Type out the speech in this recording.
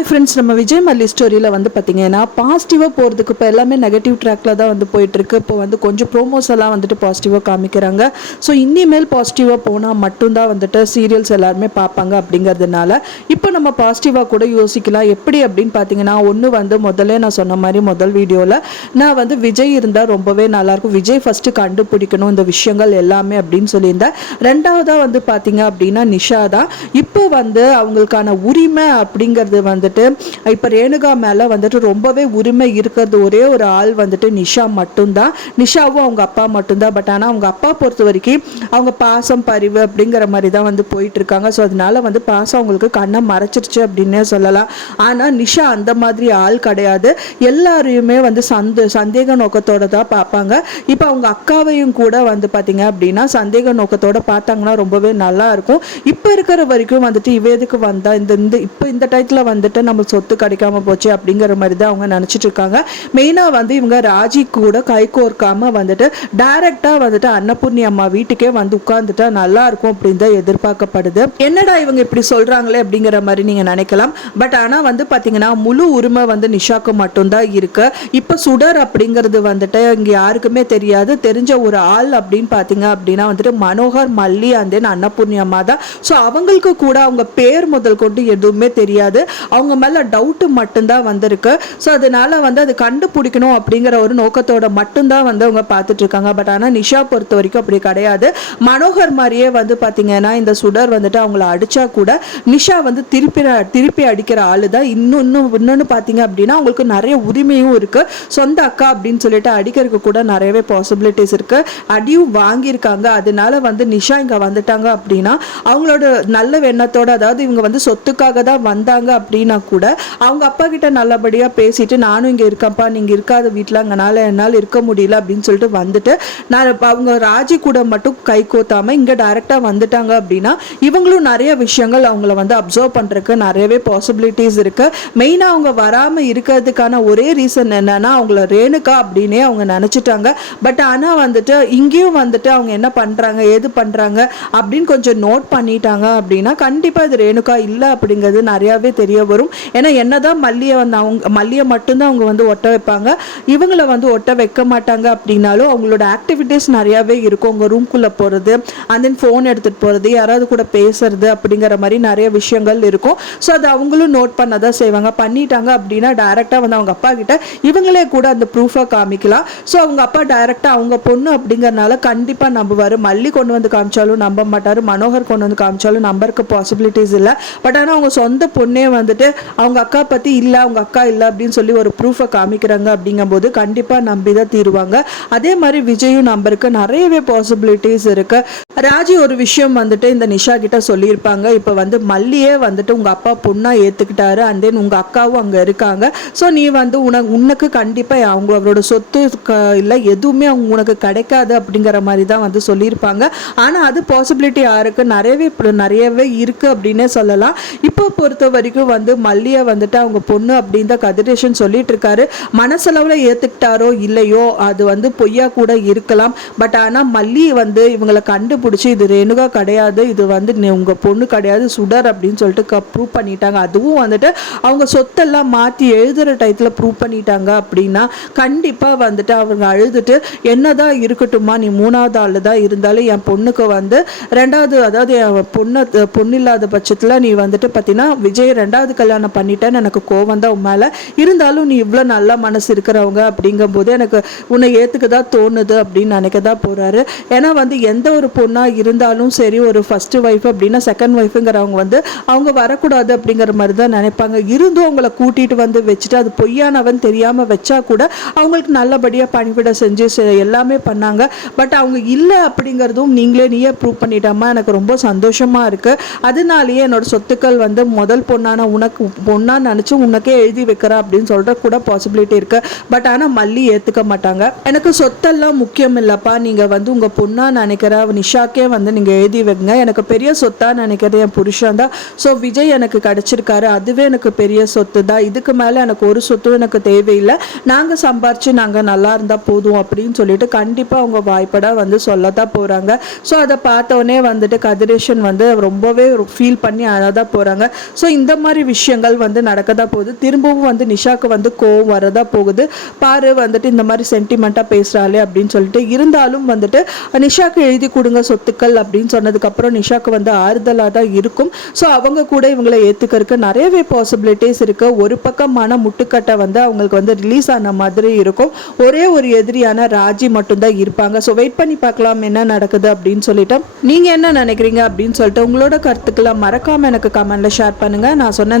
Hi friends நம்ம விஜய் மல்லி ஸ்டோரியில் வந்து பார்த்தீங்கன்னா பாசிட்டிவாக போகிறதுக்கு இப்போ எல்லாமே நெகட்டிவ் ட்ராக்ல தான் வந்து போயிட்டுருக்கு. இப்போ வந்து கொஞ்சம் ப்ரோமோஸ் எல்லாம் வந்துட்டு பாசிட்டிவாக காமிக்கிறாங்க. ஸோ இனிமேல் பாசிட்டிவாக போனால் மட்டும்தான் வந்துட்டு சீரியல்ஸ் எல்லாருமே பார்ப்பாங்க அப்படிங்கிறதுனால இப்போ நம்ம பாசிட்டிவாக கூட யோசிக்கலாம். எப்படி அப்படின்னு பார்த்தீங்கன்னா ஒன்று வந்து முதல்ல நான் சொன்ன மாதிரி முதல் வீடியோவில் நான் வந்து விஜய் இருந்தால் ரொம்பவே நல்லாயிருக்கும் விஜய் ஃபஸ்ட்டு கண்டுபிடிக்கணும் இந்த விஷயங்கள் எல்லாமே அப்படின்னு சொல்லியிருந்தேன். ரெண்டாவதாக வந்து பார்த்தீங்க அப்படின்னா நிஷா தான். இப்போ வந்து அவங்களுக்கான உரிமை அப்படிங்கிறது வந்து வந்துட்டு இப்போ ரேணுகா மேலே வந்துட்டு ரொம்பவே உரிமை இருக்கிறது ஒரே ஒரு ஆள் வந்துட்டு நிஷா மட்டும்தான். நிஷாவும் அவங்க அப்பா மட்டும்தான். பட் ஆனால் அவங்க அப்பா பொறுத்த வரைக்கும் அவங்க பாசம் பரிவு அப்படிங்கிற மாதிரி தான் வந்து போயிட்டு இருக்காங்க ஸோ அதனால வந்து பாசம் அவங்களுக்கு கண்ணை மறைச்சிருச்சு அப்படின்னே சொல்லலாம். ஆனால் நிஷா அந்த மாதிரி ஆள் கிடையாது. எல்லாரையுமே வந்து சந்த சந்தேக நோக்கத்தோடு தான் பார்ப்பாங்க. இப்போ அவங்க அக்காவையும் கூட வந்து பார்த்தீங்க அப்படின்னா சந்தேக நோக்கத்தோடு பார்த்தாங்கன்னா ரொம்பவே நல்லா இருக்கும். இப்போ இருக்கிற வரைக்கும் வந்துட்டு இவ எதுக்கு வந்தா? இந்த இந்த இப்போ இந்த டயத்தில் வந்துட்டு நம்ம சொத்து கிடைக்காம போச்சு அப்படிங்கிற மாதிரி தான் அவங்க நினச்சிட்டு இருக்காங்க. மெயினாக வந்து இவங்க ராஜி கூட கை கோர்க்காம வந்துட்டு டைரெக்டாக வந்துட்டு அன்னபூர்ணி அம்மா வீட்டுக்கே வந்து உட்காந்துட்டா நல்லா இருக்கும் அப்படின்னு தான் எதிர்பார்க்கப்படுது. என்னடா இவங்க இப்படி சொல்றாங்களே அப்படிங்கிற மாதிரி நீங்க நினைக்கலாம். பட் ஆனால் வந்து பார்த்தீங்கன்னா முழு உரிமை வந்து நிஷாக்கு மட்டும்தான் இருக்கு. இப்போ சுடர் அப்படிங்கிறது வந்துட்டு இங்கே யாருக்குமே தெரியாது. தெரிஞ்ச ஒரு ஆள் அப்படின்னு பார்த்தீங்க அப்படின்னா வந்துட்டு மனோகர் மல்லி அண்ட் தென் அன்னபூர்ணி அம்மா தான். ஸோ அவங்களுக்கு கூட அவங்க பேர் முதல் கொண்டு எதுவுமே தெரியாது. அவங்க மேலே டவுட்டு மட்டும்தான் வந்திருக்கு. ஸோ அதனால வந்து அது கண்டுபிடிக்கணும் அப்படிங்கிற ஒரு நோக்கத்தோட மட்டும்தான் வந்து அவங்க பார்த்துட்டு இருக்காங்க. பட் ஆனால் நிஷா பொறுத்த வரைக்கும் அப்படி கிடையாது. மனோகர் மாதிரியே வந்து பார்த்தீங்கன்னா இந்த சுடர் வந்துட்டு அவங்கள அடித்தா கூட நிஷா வந்து திருப்பி திருப்பி அடிக்கிற ஆளு தான் இன்னும் இன்னும் இன்னொன்று பார்த்தீங்க அப்படின்னா அவங்களுக்கு நிறைய உரிமையும் இருக்குது சொந்த அக்கா அப்படின்னு சொல்லிட்டு அடிக்கிறதுக்கு கூட நிறையவே பாசிபிலிட்டிஸ் இருக்குது அடியும் வாங்கியிருக்காங்க. அதனால வந்து நிஷா இங்கே வந்துட்டாங்க அப்படின்னா அவங்களோட நல்ல எண்ணத்தோட அதாவது இவங்க வந்து சொத்துக்காக தான் வந்தாங்க அப்படின்னு கூட அவங்க அப்பா கிட்ட நல்லபடியா பேசிட்டு நானும் இங்க இருக்கேன்ப்பா நீங்க இருக்காத வீட்டில் அங்கனால என்னால் இருக்க முடியல அப்படின்னு சொல்லிட்டு வந்துட்டு நான் அவங்க ராஜி கூட மட்டும் கை கோத்தாமல் இங்கே டைரெக்டாக வந்துட்டாங்க அப்படின்னா இவங்களும் நிறைய விஷயங்கள் அவங்கள வந்து அப்சர்வ் பண்ணுறதுக்கு நிறையவே பாசிபிலிட்டிஸ் இருக்கு. மெயினா அவங்க வராமல் இருக்கிறதுக்கான ஒரே ரீசன் என்னன்னா அவங்கள ரேணுகா அப்படின்னே அவங்க நினச்சிட்டாங்க. பட் ஆனால் வந்துட்டு இங்கேயும் வந்துட்டு அவங்க என்ன பண்ணுறாங்க ஏது பண்ணுறாங்க அப்படின்னு கொஞ்சம் நோட் பண்ணிட்டாங்க அப்படின்னா கண்டிப்பாக இது ரேணுகா இல்லை அப்படிங்கிறது நிறையாவே தெரிய வரும். ஏன்னா என்னதான் மல்லியை வந்து அவங்க மல்லியை மட்டும்தான் அவங்க வந்து ஒட்ட வைப்பாங்க. இவங்கள வந்து ஒட்ட வைக்க மாட்டாங்க அப்படின்னாலும் அவங்களோட ஆக்டிவிட்டீஸ் நிறையாவே இருக்கும். அவங்க ரூம்குள்ளே போகிறது அண்ட் தென் ஃபோன் எடுத்துகிட்டு போகிறது யாராவது கூட பேசுறது அப்படிங்கிற மாதிரி நிறைய விஷயங்கள் இருக்கும். ஸோ அது அவங்களும் நோட் பண்ண தான் செய்வாங்க. பண்ணிட்டாங்க அப்படின்னா டைரெக்டாக வந்து அவங்க அப்பா கிட்ட இவங்களே கூட அந்த ப்ரூஃபை காமிக்கலாம். ஸோ அவங்க அப்பா டைரெக்டாக அவங்க பொண்ணு அப்படிங்கறனால கண்டிப்பாக நம்புவார். மல்லி கொண்டு வந்து காமிச்சாலும் நம்ப மாட்டார். மனோகர் கொண்டு வந்து காமிச்சாலும் நம்பருக்கு பாசிபிலிட்டிஸ் இல்லை. பட் ஆனால் அவங்க சொந்த பொண்ணே வந்துட்டு அவங்க அக்கா பற்றி இல்லை அவங்க அக்கா இல்லை அப்படின்னு சொல்லி ஒரு ப்ரூஃபை காமிக்கிறாங்க அப்படிங்கும்போது கண்டிப்பாக நம்பி தான் தீருவாங்க. அதே மாதிரி விஜயும் நம்பருக்கு நிறையவே பாசிபிலிட்டிஸ் இருக்குது ராஜி ஒரு விஷயம் வந்துட்டு இந்த நிஷா கிட்ட சொல்லியிருப்பாங்க. இப்போ வந்து மல்லியே வந்துட்டு உங்கள் அப்பா பொண்ணாக ஏற்றுக்கிட்டாரு அண்ட் தென் உங்கள் அக்காவும் அங்கே இருக்காங்க. ஸோ நீ வந்து உனக்கு உனக்கு கண்டிப்பாக அவங்க அவரோட சொத்து க- இல்லை எதுவுமே அவங்க உனக்கு கிடைக்காது அப்படிங்கிற மாதிரி தான் வந்து சொல்லியிருப்பாங்க. ஆனால் அது பாசிபிலிட்டி யாருக்கு? நிறையவே நிறையவே இருக்குது அப்படின்னே சொல்லலாம். இப்போ பொறுத்த வரைக்கும் வந்து மல்லியை வந்துட்டு அவங்க பொண்ணு அப்படின்னு தான் கதிரேஷன் சொல்லிட்டு இருக்காரு மனசளவில் ஏற்றுக்கிட்டாரோ இல்லையோ அது வந்து பொய்யா கூட இருக்கலாம். பட் ஆனால் மல்லி வந்து இவங்களை கண்டுபிடிச்சி இது ரேணுகா கிடையாது இது வந்து உங்கள் பொண்ணு கிடையாது சுடர் அப்படின்னு சொல்லிட்டு ப்ரூவ் பண்ணிட்டாங்க. அதுவும் வந்துட்டு அவங்க சொத்தெல்லாம் மாற்றி எழுதுகிற டயத்தில் ப்ரூவ் பண்ணிட்டாங்க அப்படின்னா கண்டிப்பாக வந்துட்டு அவங்க அழுதுட்டு என்னதான் இருக்கட்டுமா நீ மூணாவது ஆளு தான் இருந்தாலும் என் பொண்ணுக்கு வந்து ரெண்டாவது அதாவது என் பொண்ணு பொண்ணு இல்லாத பட்சத்தில் நீ வந்துட்டு பார்த்தீங்கன்னா விஜய் ரெண்டாவது கல்யாணம் பண்ணிட்டேன்னு எனக்கு கோவம் தான் உன் மேலே. இருந்தாலும் நீ இவ்வளோ நல்ல மனசு இருக்கிறவங்க அப்படிங்கும்போது எனக்கு உன்னை ஏற்றுக்க தான் தோணுது அப்படின்னு நினைக்க தான் போகிறாரு ஏன்னா வந்து எந்த ஒரு பொண்ணாக இருந்தாலும் சரி ஒரு ஃபஸ்ட்டு ஒய்ஃப் அப்படின்னா செகண்ட் ஒய்ஃபுங்கிறவங்க வந்து அவங்க வரக்கூடாது அப்படிங்கிற மாதிரி தான் நினைப்பாங்க. இருந்தும் அவங்கள கூட்டிகிட்டு வந்து வச்சுட்டு அது பொய்யானவன் தெரியாமல் வச்சா கூட அவங்களுக்கு நல்லபடியாக பணிவிட செஞ்சு செ- எல்லாமே பண்ணாங்க. பட் அவங்க இல்லை அப்படிங்கிறதும் நீங்களே நீயே ப்ரூவ் பண்ணிட்டாமா எனக்கு ரொம்ப சந்தோஷமாக இருக்குது அதனாலேயே என்னோட சொத்துக்கள் வந்து முதல் பொண்ணான உனக்கு பொண்ணா நினச்சி உனக்கே எழுதி வைக்கிற அப்படின்னு சொல்கிற கூட பாசிபிலிட்டி இருக்கு. பட் ஆனால் மல்லி ஏற்றுக்க மாட்டாங்க. எனக்கு சொத்தெல்லாம் முக்கியம் இல்லைப்பா. நீங்கள் வந்து உங்கள் பொண்ணா நினைக்கிற நிஷாக்கே வந்து நீங்கள் எழுதி வைங்க. எனக்கு பெரிய சொத்தாக நினைக்கிறது என் புருஷன் தான். ஸோ விஜய் எனக்கு கிடைச்சிருக்காரு. அதுவே எனக்கு பெரிய சொத்து தான். இதுக்கு மேலே எனக்கு ஒரு சொத்தும் எனக்கு தேவையில்லை. நாங்கள் சம்பாரித்து நாங்கள் நல்லா இருந்தால் போதும் அப்படின்னு சொல்லிட்டு கண்டிப்பாக அவங்க வாய்ப்படா வந்து சொல்லத்தான் போகிறாங்க ஸோ அதை பார்த்தோன்னே வந்துட்டு கதிரேஷன் வந்து ரொம்பவே ஃபீல் பண்ணி அழதா போகிறாங்க ஸோ இந்த மாதிரி விஷயம் விஷயங்கள் வந்து நடக்க தான் போகுது. திரும்பவும் வந்து நிஷாக்கு வந்து கோவம் வரதா போகுது. பாரு வந்துட்டு இந்த மாதிரி சென்டிமெண்ட்டாக பேசுகிறாளே அப்படின்னு சொல்லிட்டு இருந்தாலும் வந்துட்டு நிஷாக்கு எழுதி கொடுங்க சொத்துக்கள் அப்படின்னு சொன்னதுக்கப்புறம் நிஷாக்கு வந்து ஆறுதலாக தான் இருக்கும். ஸோ அவங்க கூட இவங்களை ஏற்றுக்கிறதுக்கு நிறையவே பாசிபிலிட்டிஸ் இருக்குது ஒரு பக்கமான முட்டுக்கட்டை வந்து அவங்களுக்கு வந்து ரிலீஸ் ஆன மாதிரி இருக்கும். ஒரே ஒரு எதிரியான ராஜி மட்டும்தான் இருப்பாங்க. ஸோ வெயிட் பண்ணி பார்க்கலாம் என்ன நடக்குது அப்படின்னு சொல்லிட்டு. நீங்கள் என்ன நினைக்கிறீங்க அப்படின்னு சொல்லிட்டு உங்களோட கருத்துக்களை மறக்காமல் எனக்கு கமெண்ட்டில் ஷேர் பண்ணுங்கள் நான் சொன்ன